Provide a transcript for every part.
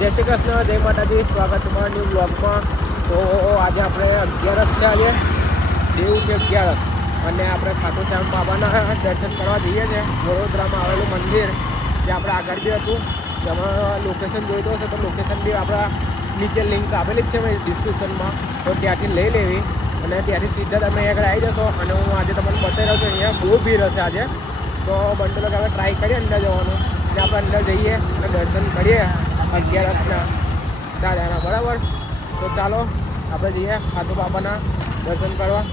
જય શ્રી કૃષ્ણ, જય માતાજી, સ્વાગત તમારા ન્યૂ બ્લોગમાં. તો આજે આપણે 11 છે, આજે દેવ કે 11 અને આપણે ખાટુ શ્યામ બાબાના દર્શન કરવા જઈએ છીએ. વડોદરામાં આવેલું મંદિર જે આપણે આગળ બી હતું, જેમાં લોકેશન જોઈતો હશે તો લોકેશન બી આપણા નીચે લિંક આપેલી જ છે ડિસ્ક્રિપ્શનમાં, તો ત્યાંથી લઈ લેવી અને ત્યાંથી સીધા તમે આગળ આવી જશો. અને હું આજે તમને બતાવી રહ્યો છું, અહીંયા બહુ ભીડ હશે આજે. તો બંને લોકો આપણે ટ્રાય કરીએ અંદર જવાનું અને આપણે અંદર જઈએ અને દર્શન કરીએ 11ના દાદાના. બરાબર, તો ચાલો આપણે જઈએ ખાટુ બાબાના દર્શન કરવા.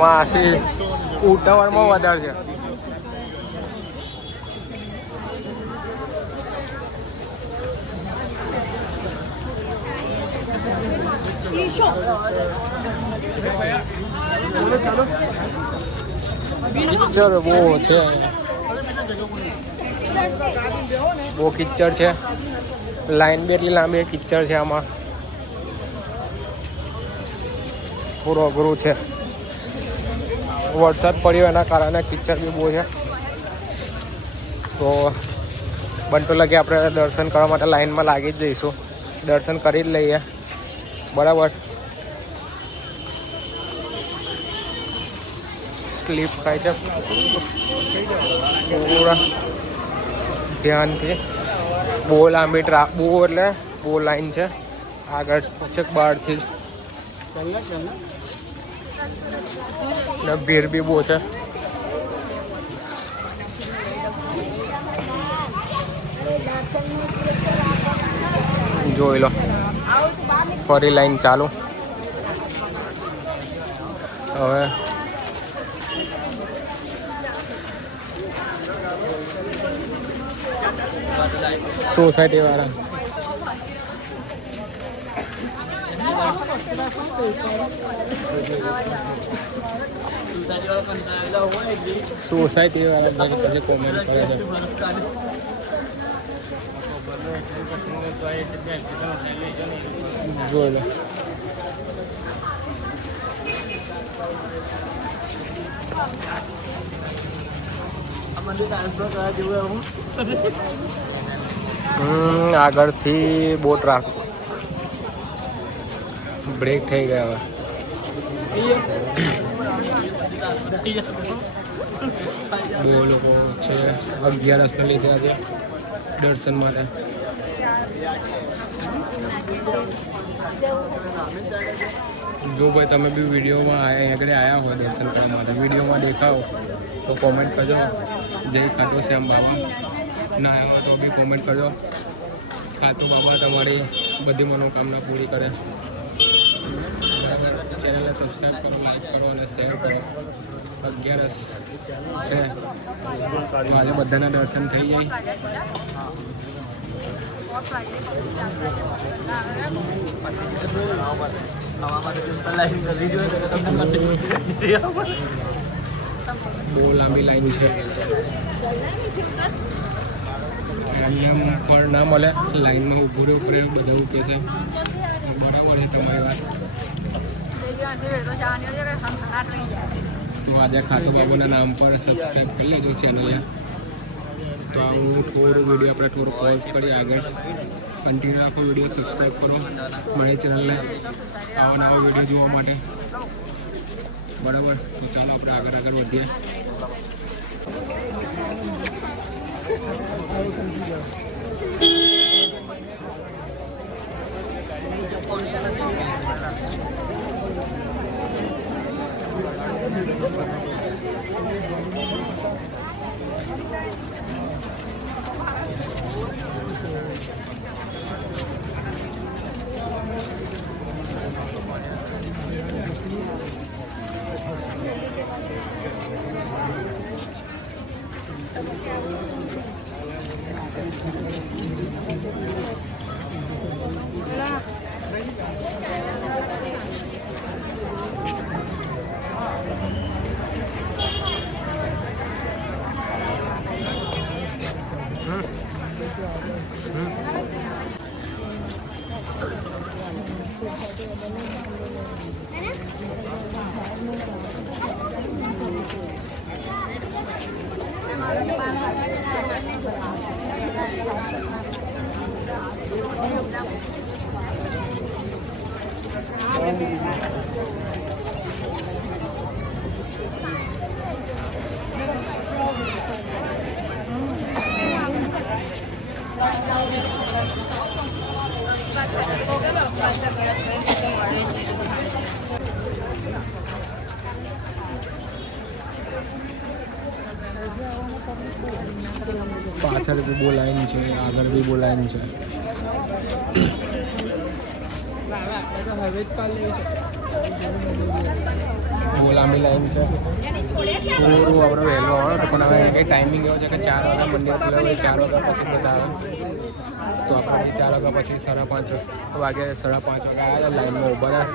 માસી ઉતાવળમાં વધારે છે. કિચડ બહુ છે, બહુ કિચડ છે. લાઈન બી એટલી લાંબી કિચડ છે, આમાં પૂરો અઘરું છે. વરસાદ પડ્યો એના કારણે કિચડ બી બહુ છે. તો બંટો લગે આપણે દર્શન કરવા માટે લાઈનમાં લાગી જ જઈશું, દર્શન કરી જ લઈએ. બરાબર, સ્લીપ થાય છે પૂરા ધ્યાનથી. બહુ લાંબી બહુ એટલે બહુ લાઈન છે આગળ છે બહારથી જ, ને ભીડ બી બહુ છે. જોઈ લો, ફરી લાઈન ચાલુ. હવે સોસાયટી વાળા પછી કોમેન્ટ કરે છે. જોઈ લો, આગળથી બહુ ટ્રાફિક, બ્રેક થઈ ગયા. હવે બહુ લોકો છે 11 લીધે આજે દર્શન માટે. જો ભાઈ તમે બી વિડીયોમાં આગળ આવ્યા હોય દર્શન કરવા માટે, વિડીયોમાં દેખાવો તો કોમેન્ટ કરજો જય ખાટુ શ્યામ બાબા. ના આવ્યા તો બી કોમેન્ટ કરજો. ખાટુ બાબા તમારી બધી મનોકામના પૂરી કરે. બરાબર, ચેનલને સબસ્ક્રાઈબ કરો, લાઈક કરો અને શેર કરો. 11 છે, આજે બધાના દર્શન થઈ જાય. બહુ લાંબી લાઈન છે. અહીંયા પણ ના મળે, લાઈનમાં ઊભું રહેવું બધા ઊભે છે. બરાબર છે તમારી વાત. તો આજે ખાટુ બાબાના નામ પર સબસ્ક્રાઈબ કરી લેજો ચેનલ. તો આ હું થોડું વિડીયો આપણે થોડું પોઝ કરી આગળ કન્ટિન્યુ રાખો. વિડીયો સબસ્ક્રાઈબ કરો મારી ચેનલને આવા નવા વિડીયો જોવા માટે. બરાબર, તો ચાલો આપણે આગળ વધીએ. પાછળ બી બહુ લાઈન છે, આગળ બી બહુ લાઈન છે. બહુ લાંબી લાઈન છે. થોડું આપણે વહેલો આવે તો પણ હવે એ ટાઈમિંગ એવો છે કે 4 વાગે મંદિર ખુલે હોય, 4 વાગ્યા પછી બધા આવે. તો આપણે 4 વાગ્યા પછી 5:30 વાગે 5:30 વાગે આવ્યા લાઈનમાં ઊભા રહ્યા.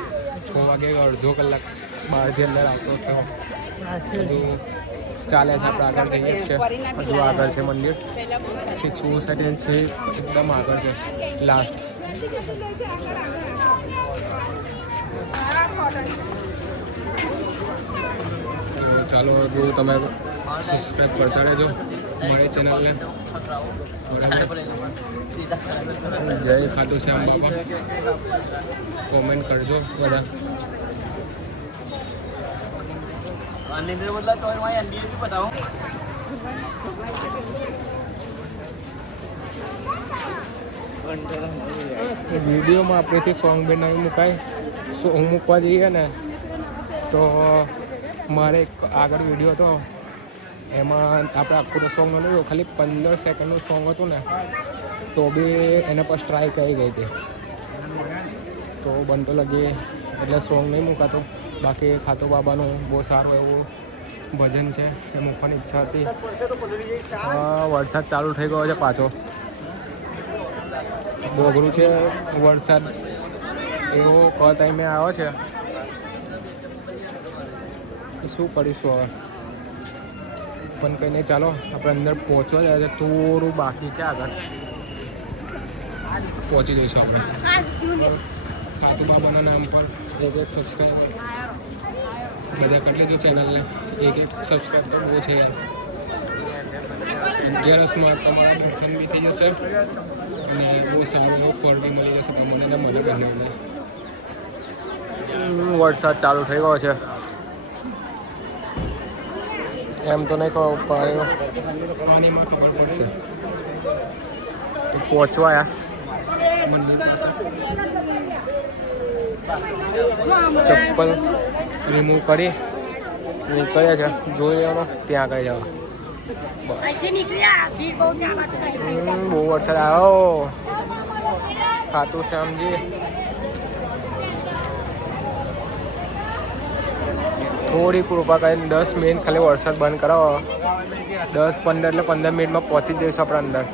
6 વાગે અડધો કલાક બહારથી અંદર આવતો થયો. બધું ચાલે છે, આપણે આગળ જઈએ જ છે. હજુ આગળ છે મંદિર, છેક સોસાયટી છે, એકદમ આગળ છે લાસ્ટ. ચાલો જો તમે સબસ્ક્રાઈબ કરતા રહેજો મારી ચેનલને. જય ખાટુ શ્યામ બાબા. કોમેન્ટ કરજો બધા. વિડીયોમાં આપણેથી સોંગ બી નહીં મુકાય. સોંગ મૂકવા જઈએ ને તો મારે એક આગળ વિડીયો હતો, એમાં આપણે આખું તો સોંગ નહોતું, ખાલી 15 સેકન્ડનું સોંગ હતું ને, તો બી એના પર સ્ટ્રાઇક આવી ગઈ હતી. તો બનતો લગી એટલે સોંગ નહીં મુકાતો. બાકી ખાટુ બાબાનું બહુ સારું એવું ભજન છે, એ મૂકવાની ઈચ્છા હતી. વરસાદ ચાલુ થઈ ગયો છે પાછો. બહુ અઘરું છે વરસાદ, એવો ક ટાઈમે આવ્યો છે. શું કરીશું હવે, પણ કંઈ નહીં. ચાલો આપણે અંદર પહોંચવા જાય છે, થોડું બાકી છે, આગળ પહોંચી જઈશું આપણે. ખાટુ બાબાના નામ પર એક સબસ્ક્રાઈબર બધા કરી લેજો ચેનલને. એક સબસ્ક્રાઈબ તો બહુ છે યાર. 11 તમારા દર્શન બી થઈ જશે અને બહુ સારું એવું ફળ બી મળી જશે તમને ને મને બંને. વરસાદ ચાલુ થઈ ગયો છે. એમ તો નહીં કહો, પાણીમાં ખબર પડશે. તો પહોંચવાયા મંદિર પાસે. ચપ્પલ રિમૂવ કરી નીકળ્યા છે. જોઈ લેવાનો ત્યાં આગળ જવા. બહુ વરસાદ આવ્યો. ખાટુ શ્યામજી થોડી કૃપા કરીને 10 મિનિટ ખાલી વરસાદ બંધ કરાવો. 10-15 એટલે 15 મિનિટમાં પહોંચી જઈશું આપણે અંદર.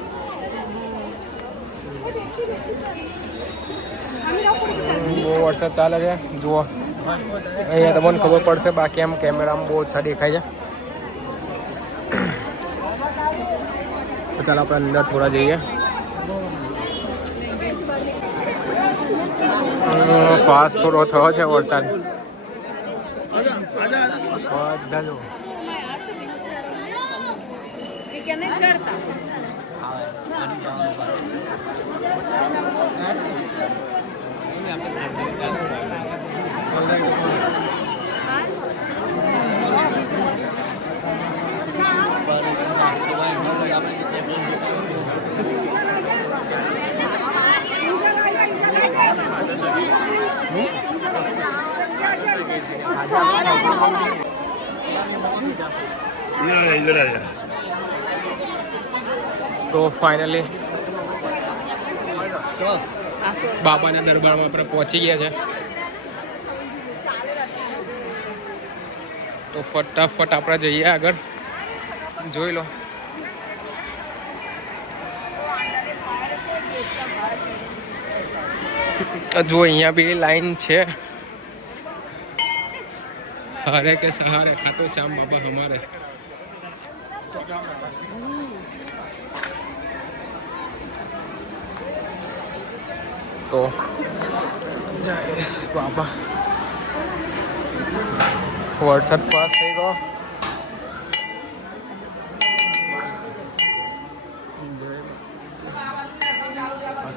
બહુ વરસાદ ચાલે છે જુઓ. અહીંયા તમને ખબર પડશે, બાકી આમ કેમેરામાં બહુ ઓછા દેખાય છે. તો ચાલો આપણે અંદર થોડા જઈએ. ફાસ્ટ થોડો થયો છે વરસાદ. બધા જો તો ફાઇનલી બાબાના દરબારમાં આપણે પહોંચી ગયા છે. તો ફટાફટ આપણે જઈએ આગળ. જોઈ લો જો અહીંયા બી લાઈન છે. હારે કે સહારે ખાટુ શ્યામ બાબા હમારે. તો જય બાબા. વરસાદ પાસ થઈ ગયો.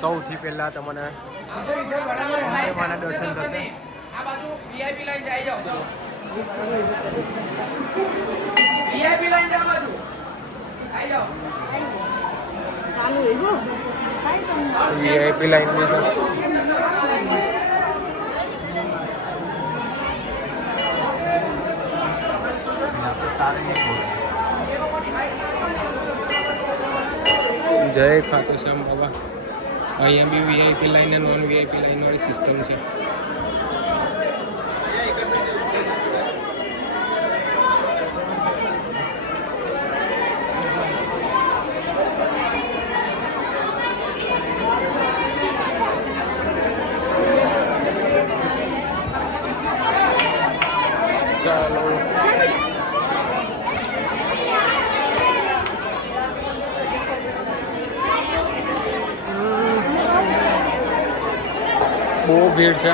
સૌથી પહેલાં તમને માના દર્શન થશે. આ બાજુ વીઆઈપી લાઈન જાય જાવ. વીઆઈપી લાઈન જાવ બાજુ. આવી જાવ. ચાલુ હે જો. વીઆઈપી લાઈન में जय खाटू श्याम बाबा. અહીંયા બી વીઆઈપી લાઈન અને નોન વીઆઈપી લાઈન વાળી સિસ્ટમ છે. ચાલો બહુ ભીડ છે.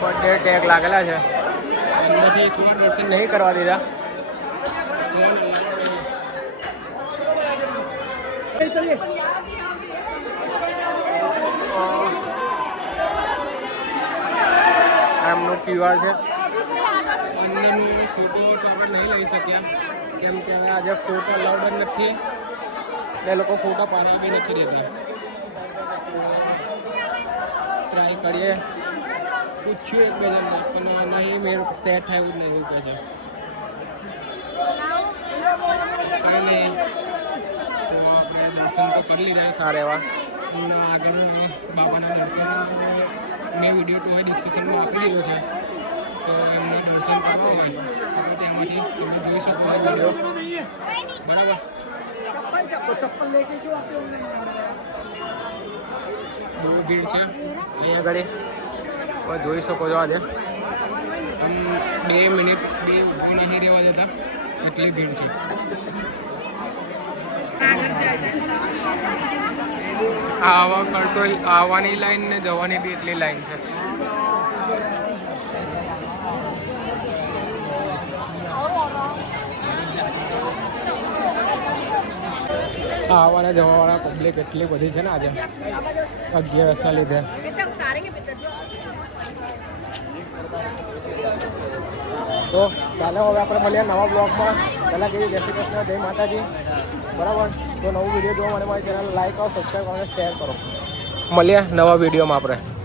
બર્થડે ટેગ લાગેલા છે. અંદરથી થોડા દર્શન નહીં કરવા દીધા. એમનો ક્યુઆર છે. અંદરનો ફોટો તો આપણે નહીં લઈ શક્યા કેમ કે આજે ફોટો અલાઉડ નથી. એ લોકો ફોટા પાડવા બી નથી દેતા. ટ્રાય કરીએ. પૂછ્યું એક બે જણને પણ નહીં મેળ સેટ થાય એવું નહીં એવું કહે છે. કાંઈ નહીં તો આપણે દર્શન તો કરી લીધા સારા એવા. આગળ બાબાના દર્શન મેં વિડીયો ટુ ડિસ્ક્રિપ્શનમાં આપી દીધો છે. તો એમના દર્શન કરવા હોય તો ત્યાંમાંથી તમે જોઈ શકો આ વિડીયો. બરાબર. બહુ ભીડ છે અહીંયા આગળ. જોઈ શકો છો આજે 2 મિનિટ બી ઊભો નહીં રહેવા દેતા એટલી ભીડ છે. આવા કરતો આવવાની લાઈન ને જવાની બી એટલી લાઈન છે. આવવાના જવાવાળા પબ્લિક એટલી બધી છે ને આજે 11 લીધે. તો ચાલો હવે આપણે મળીએ નવા બ્લોગમાં. પહેલાં કહીએ જય શ્રી કૃષ્ણ, જય માતાજી. બરાબર. તો નવું વિડીયો જોવા માટે મારી ચેનલ લાઈક કરો, સબસ્ક્રાઈબ કરો અને શેર કરો. મળીએ નવા વિડીયોમાં આપણે.